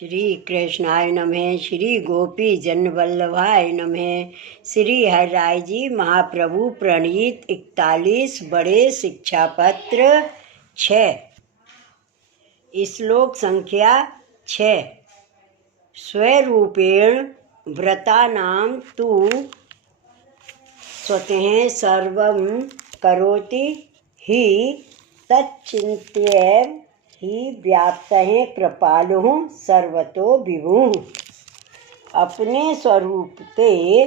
श्री कृष्णाय नमः। श्री गोपी जन वल्लभाय नमः। श्री हरिराय जी महाप्रभु प्रणीत 41 बड़े शिक्षापत्र 6। श्लोक संख्या 6। स्वरूपेण व्रतानां तु स्वतः सर्वं करोति हि तच्चिन्त्यैव ही व्याप्तः कृपालुः सर्वतो विभुः। अपने स्वरूप के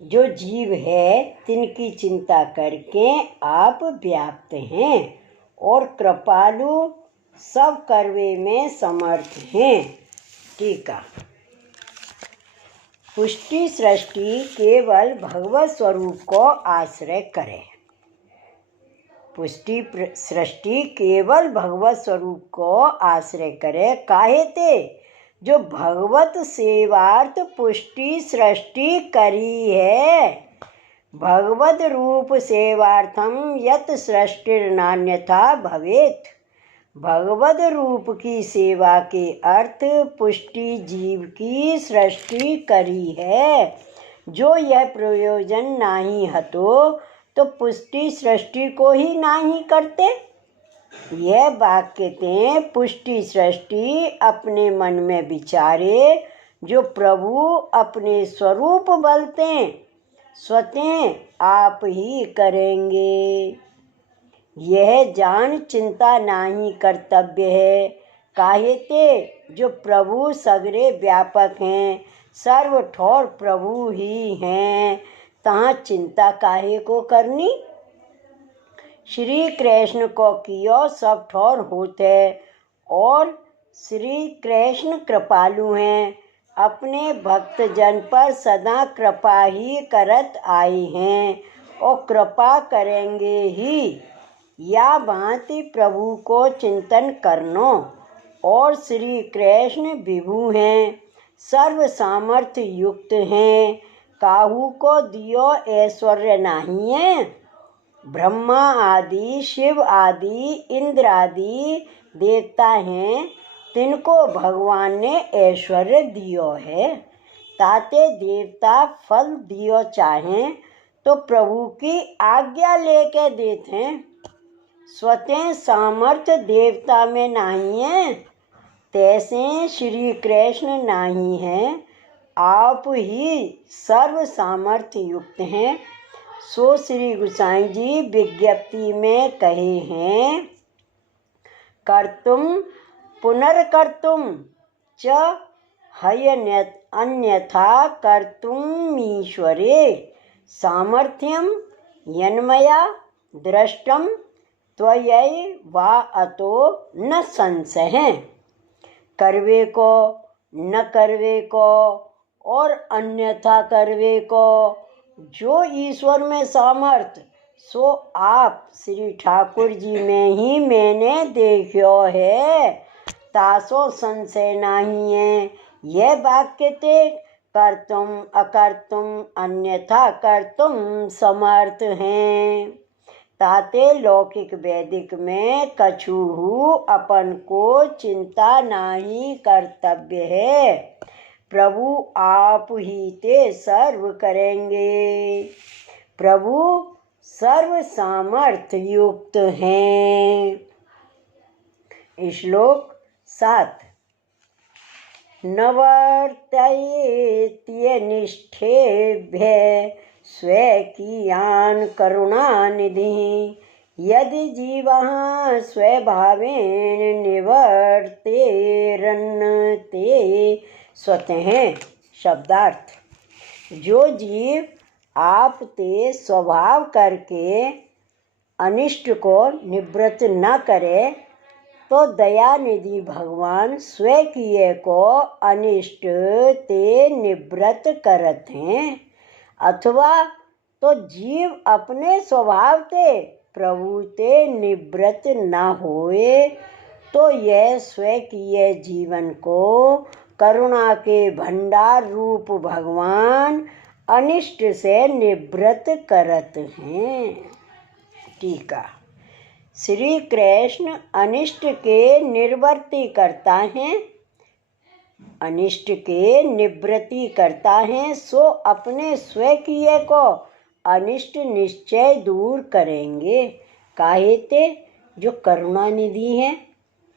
जो जीव है तिनकी चिंता करके आप व्याप्त हैं और कृपालु सब करवे में समर्थ हैं। टीका। पुष्टि सृष्टि केवल भगवत स्वरूप को आश्रय करे। पुष्टि सृष्टि केवल भगवत स्वरूप को आश्रय करे। काहे ते जो भगवत सेवार्थ पुष्टि सृष्टि करी है। भगवत रूप सेवार्थम यत सृष्टिर्नान्यथा भवेत्। भगवत रूप की सेवा के अर्थ पुष्टि जीव की सृष्टि करी है। जो यह प्रयोजन नहीं हतो तो पुष्टि सृष्टि को ही नहीं करते। यह वाक्य ते पुष्टि सृष्टि अपने मन में विचारे जो प्रभु अपने स्वरूप बलते स्वतः आप ही करेंगे। यह जान चिंता नहीं कर्तव्य है। काहे ते जो प्रभु सगरे व्यापक हैं, सर्व ठोर प्रभु ही हैं, तहाँ चिंता काहे को करनी। श्री कृष्ण को कियो सब ठोर होते और श्री कृष्ण कृपालु हैं। अपने भक्त जन पर सदा कृपा ही करत आए हैं और कृपा करेंगे ही। या भांति प्रभु को चिंतन करनो। और श्री कृष्ण विभु हैं, सर्व सामर्थ्य युक्त हैं। काहू को दियो ऐश्वर्य नहीं है। ब्रह्मा आदि शिव आदि इंद्र आदि देवता हैं, तिनको भगवान ने ऐश्वर्य दियो है। ताते देवता फल दियो चाहें तो प्रभु की आज्ञा लेके देते हैं। स्वतः सामर्थ्य देवता में नहीं है, तैसे श्री कृष्ण नहीं है। आप ही सर्व सामर्थ्य युक्त हैं। सो श्री गोसाई जी विज्ञप्ति में कहे हैं, कर्तुम पुनर्कर्तुम च अन्यथा कर्तुम ईश्वरे सामर्थ्यम यन्मया दृष्टम त्वयैवा अतो न संशय। करवे को न करवे को और अन्यथा करवे को जो ईश्वर में सामर्थ सो आप श्री ठाकुर जी में ही मैंने देखो है। तासो संशय नहीं है। यह वाक्य ते कर्तुम अकर्तुम अन्यथा कर्तुम समर्थ हैं। ताते लौकिक वैदिक में कछुहु अपन को चिंता नहीं कर्तव्य है। प्रभु आप ही ते सर्व करेंगे। प्रभु सर्व सामर्थ्य युक्त हैं। श्लोक 7। नवर्तयेत्यनिष्ठेभ्य स्वकीयान् करुणानिधि यदि जीवः स्वभावेन निवर्तेरन् ते स्वतः। शब्दार्थ। जो जीव आप ते स्वभाव करके अनिष्ट को निवृत्त न करे तो दयानिधि भगवान स्वकीय को अनिष्ट ते निवृत्त करत हैं। अथवा तो जीव अपने स्वभाव ते प्रभु ते निवृत्त न होए तो यह स्वकीय जीवन को करुणा के भंडार रूप भगवान अनिष्ट से निवृत्त करत हैं। टीका। श्री कृष्ण अनिष्ट के निर्वर्ती करता है अनिष्ट के निवृत्ति करता है, सो अपने स्वकीय को अनिष्ट निश्चय दूर करेंगे। काहे ते जो करुणा निधि है।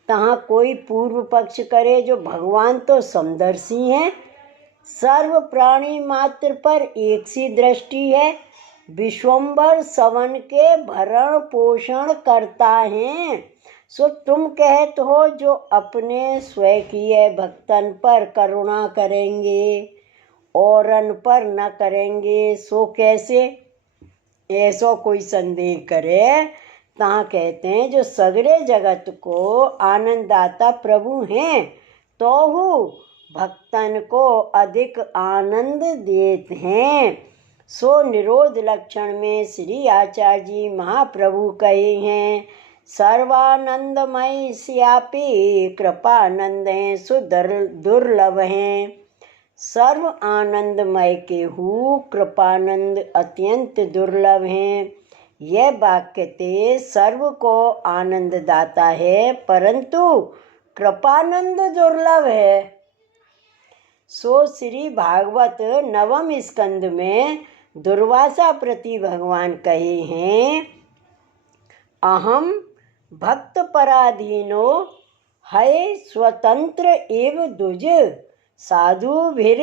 तहाँ कोई पूर्व पक्ष करे जो भगवान तो समदर्शी हैं, सर्व प्राणी मात्र पर एक सी दृष्टि है, विश्वम्भर सवन के भरण पोषण करता है। सो तुम कहत हो जो अपने स्वकीय भक्तन पर करुणा करेंगे औरन पर न करेंगे, सो कैसे? ऐसा कोई संदेह करे ता कहते हैं जो सगरे जगत को आनंददाता प्रभु हैं, तो भक्तन को अधिक आनंद देते हैं। सो निरोध लक्षण में श्री आचार्य जी महाप्रभु कहे हैं, सर्वानंदमय श्यापी कृपानंद हैं दुर्लभ हैं। सर्व आनंदमय के हु कृपानंद अत्यंत दुर्लभ हैं। यह वाक्य ते सर्व को आनंद दाता है, परंतु कृपानंद दुर्लभ है। सो श्री भागवत नवम स्कंद में दुर्वासा प्रति भगवान कहे हैं, अहम भक्त पराधीनो है स्वतंत्र एव दुज साधुभिर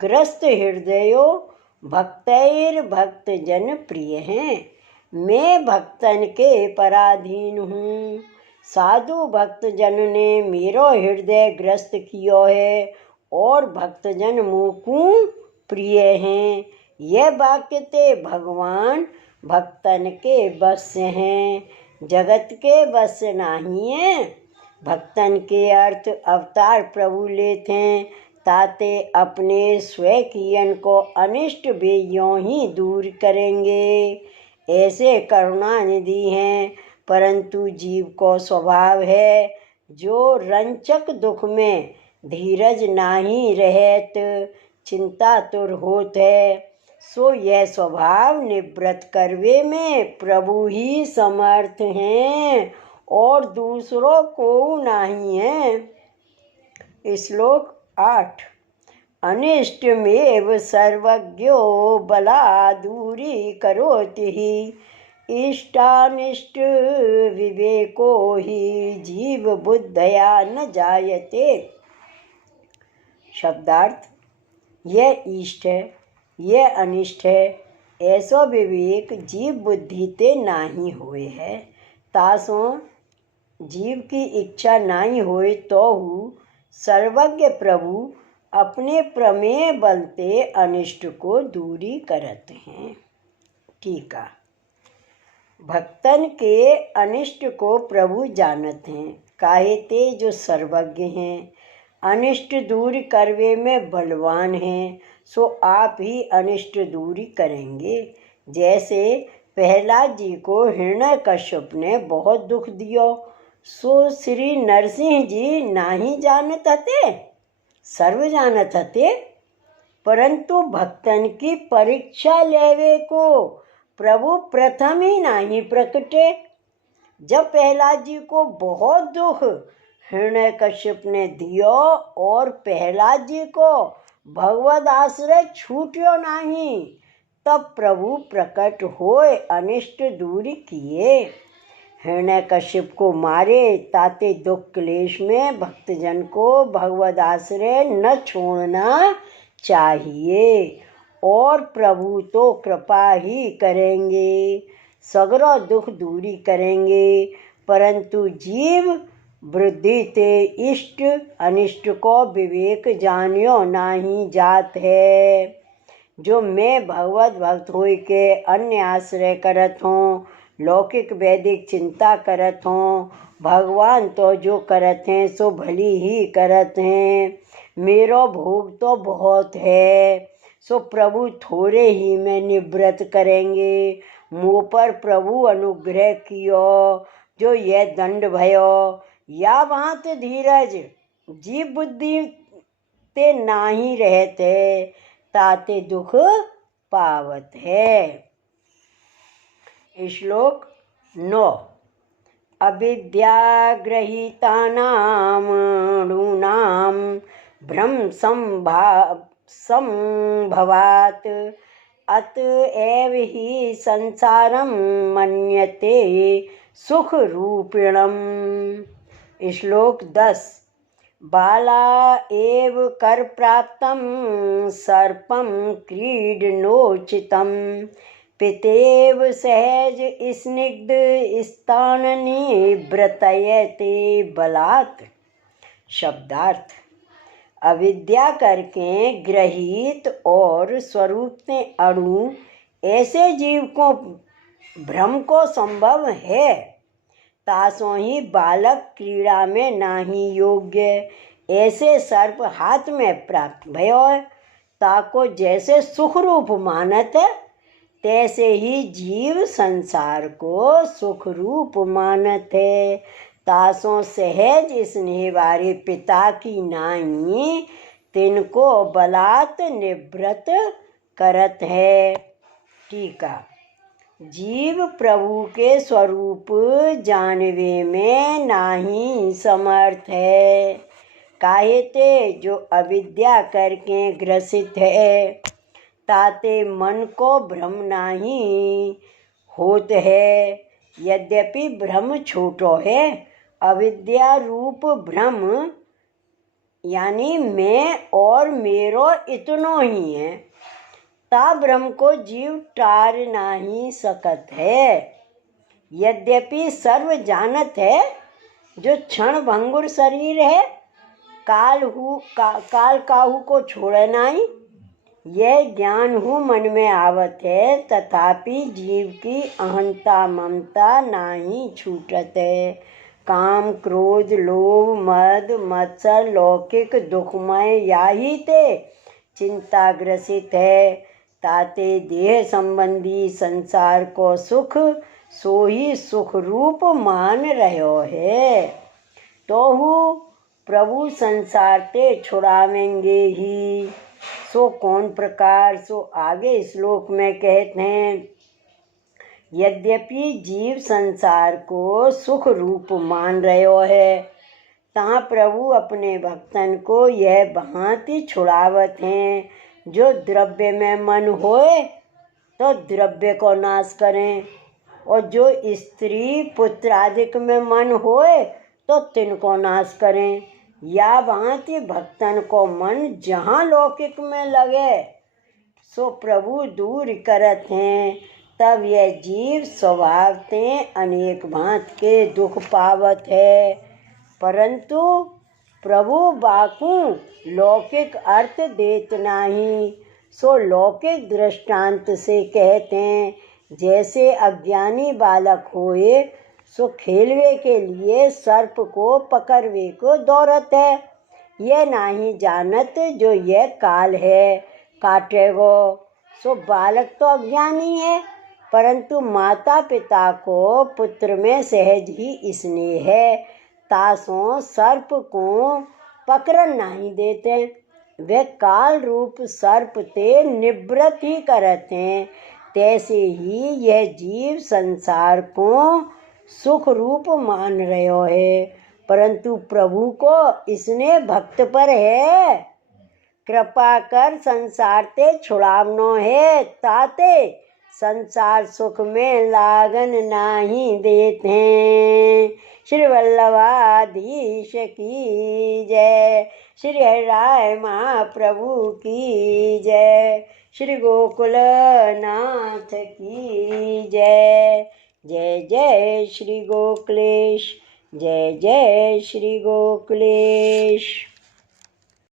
ग्रस्त हृदयो भक्तैर भक्त जन प्रिय हैं। मैं भक्तन के पराधीन हूँ, साधु भक्त जन ने मेरो हृदय ग्रस्त कियो है और भक्तजन मुकु प्रिय हैं। यह वाक्य ते भगवान भक्तन के बस हैं, जगत के बस नहीं है। भक्तन के अर्थ अवतार प्रभु लेते हैं, ताते अपने स्वकीयन को अनिष्ट वे यों ही दूर करेंगे। ऐसे करुणा निधि हैं, परंतु जीव को स्वभाव है जो रंचक दुख में धीरज नाही रहत चिंता तुर होत है। सो यह स्वभाव निवृत्त करवे में प्रभु ही समर्थ हैं और दूसरों को नहीं है। श्लोक 8 अनिष्टमेव सर्वज्ञो बलादूरी करोति ही इष्टानिष्ट विवेको ही जीव बुद्धया न जायते। शब्दार्थ, यह इष्ट है, यह अनिष्ट है, ऐसा विवेक जीव बुद्धि ते नाही होए है। तासो जीव की इच्छा नहीं होए तो सर्वज्ञ प्रभु अपने प्रमेय बलते अनिष्ट को दूरी करते हैं। ठीक है, भक्तन के अनिष्ट को प्रभु जानते हैं, काहे ते जो सर्वज्ञ हैं, अनिष्ट दूर करवे में बलवान हैं। सो आप ही अनिष्ट दूरी करेंगे। जैसे प्रहलाद जी को हिरण्यकश्यप ने बहुत दुख दियो, सो श्री नरसिंह जी नाही जानत हते, सर्व जानत हते, परंतु भक्तन की परीक्षा लेवे को प्रभु प्रथम ही नाही प्रकटे। जब प्रहलाद जी को बहुत दुख हिरण्यकश्यप ने दियो और प्रहलाद जी को भगवद आश्रय छूटियो नहीं, तब प्रभु प्रकट होए अनिष्ट दूरी किए। हिरण्यकश्यप को मारे, ताते दुख क्लेश में भक्तजन को भगवद आश्रय न छोड़ना चाहिए और प्रभु तो कृपा ही करेंगे, सगरो दुख दूरी करेंगे, परंतु जीव वृद्धि ते इष्ट अनिष्ट को विवेक जानियो नाही जात है। जो मैं भगवत भक्त होई के अन्य आश्रय करत हूँ, लौकिक वैदिक चिंता करत हूँ, भगवान तो जो करत हैं सो भली ही करत हैं। मेरो भोग तो बहुत है, सो प्रभु थोड़े ही में निवृत्त करेंगे। मुँह पर प्रभु अनुग्रह कियो, जो यह दंड भयो, या भांत धीरज जीव बुद्धि ते नाही रहते, ताते दुख पावत है। श्लोक 9 अविद्याग्रहीतानां नूनां भ्रम संभवात् अतएव ही संसारम मन्यते सुख रूपिणम। श्लोक 10। बाला एव कर प्राप्तं सर्पं क्रीडनोचितं पितेव सहज स्निग्ध स्थाननिवृतयते बलात्। शब्दार्थ। अविद्या करके ग्रहित और स्वरूप से अणु ऐसे जीव को भ्रम को संभव है, तासों ही बालक क्रीड़ा में नाही योग्य। ऐसे सर्प हाथ में प्राप्त भयो ताको जैसे सुख रूप मानत है, तैसे ही जीव संसार को सुख रूप मानत है। तासों सहज स्नेह वाले पिता की नाई तिनको बलात् निवृत करत है। टीका। जीव प्रभु के स्वरूप जानवे में नाही समर्थ है, काहे ते जो अविद्या करके ग्रसित है, ताते मन को भ्रम नाही होत है। यद्यपि भ्रम छोटो है, अविद्या रूप भ्रम यानी मैं और मेरो इतनो ही है, ता भ्रम को जीव टार नहीं सकत है। यद्यपि सर्व जानत है, जो क्षण भंगुर शरीर है, काल काहू को छोड़े नहीं, यह ज्ञान हूँ मन में आवत है, तथापि जीव की अहंता ममता नहीं छूटत है। काम क्रोध लोभ मद मत्सर लौकिक दुखमय याही ते चिंता ग्रसित है, ताते देह संबंधी संसार को सुख सो ही सुख रूप मान रहो है। तो हूँ प्रभु संसार ते छुड़ावेंगे ही, सो कौन प्रकार। सो आगे श्लोक में कहते हैं, यद्यपि जीव संसार को सुख रूप मान रहो है, तहाँ प्रभु अपने भक्तन को यह भांति छुड़ावत हैं, जो द्रव्य में मन होए तो द्रव्य को नाश करें, और जो स्त्री पुत्र आदिक में मन होए तो तिनको नाश करें। या भांति भक्तन को मन जहाँ लौकिक में लगे, सो प्रभु दूर करत हैं। तब यह जीव स्वभाव से अनेक भांत के दुख पावत है, परंतु प्रभु बाकू लौकिक अर्थ देत नहीं। सो लौकिक दृष्टांत से कहते हैं, जैसे अज्ञानी बालक होए, सो खेलवे के लिए सर्प को पकड़वे को दौड़त है, यह नहीं जानत जो यह काल है काटेगो। सो बालक तो अज्ञानी है, परंतु माता पिता को पुत्र में सहज ही स्नेह है, तासों सर्प को पकड़न नहीं देते। वे काल रूप सर्प ते निवृत्त ही करते हैं। तैसे ही यह जीव संसार को सुख रूप मान रहो है, परंतु प्रभु को इसने भक्त पर है। कृपा कर संसार ते छुड़ावनो है, ताते संसार सुख में लागन नहीं देते हैं। श्री वल्लभाधीश की जय। श्री हरिराय महाप्रभु की जय। श्री गोकुलनाथ की जय। जय जय श्री गोकुलेश, जय जय श्री गोकुलेश।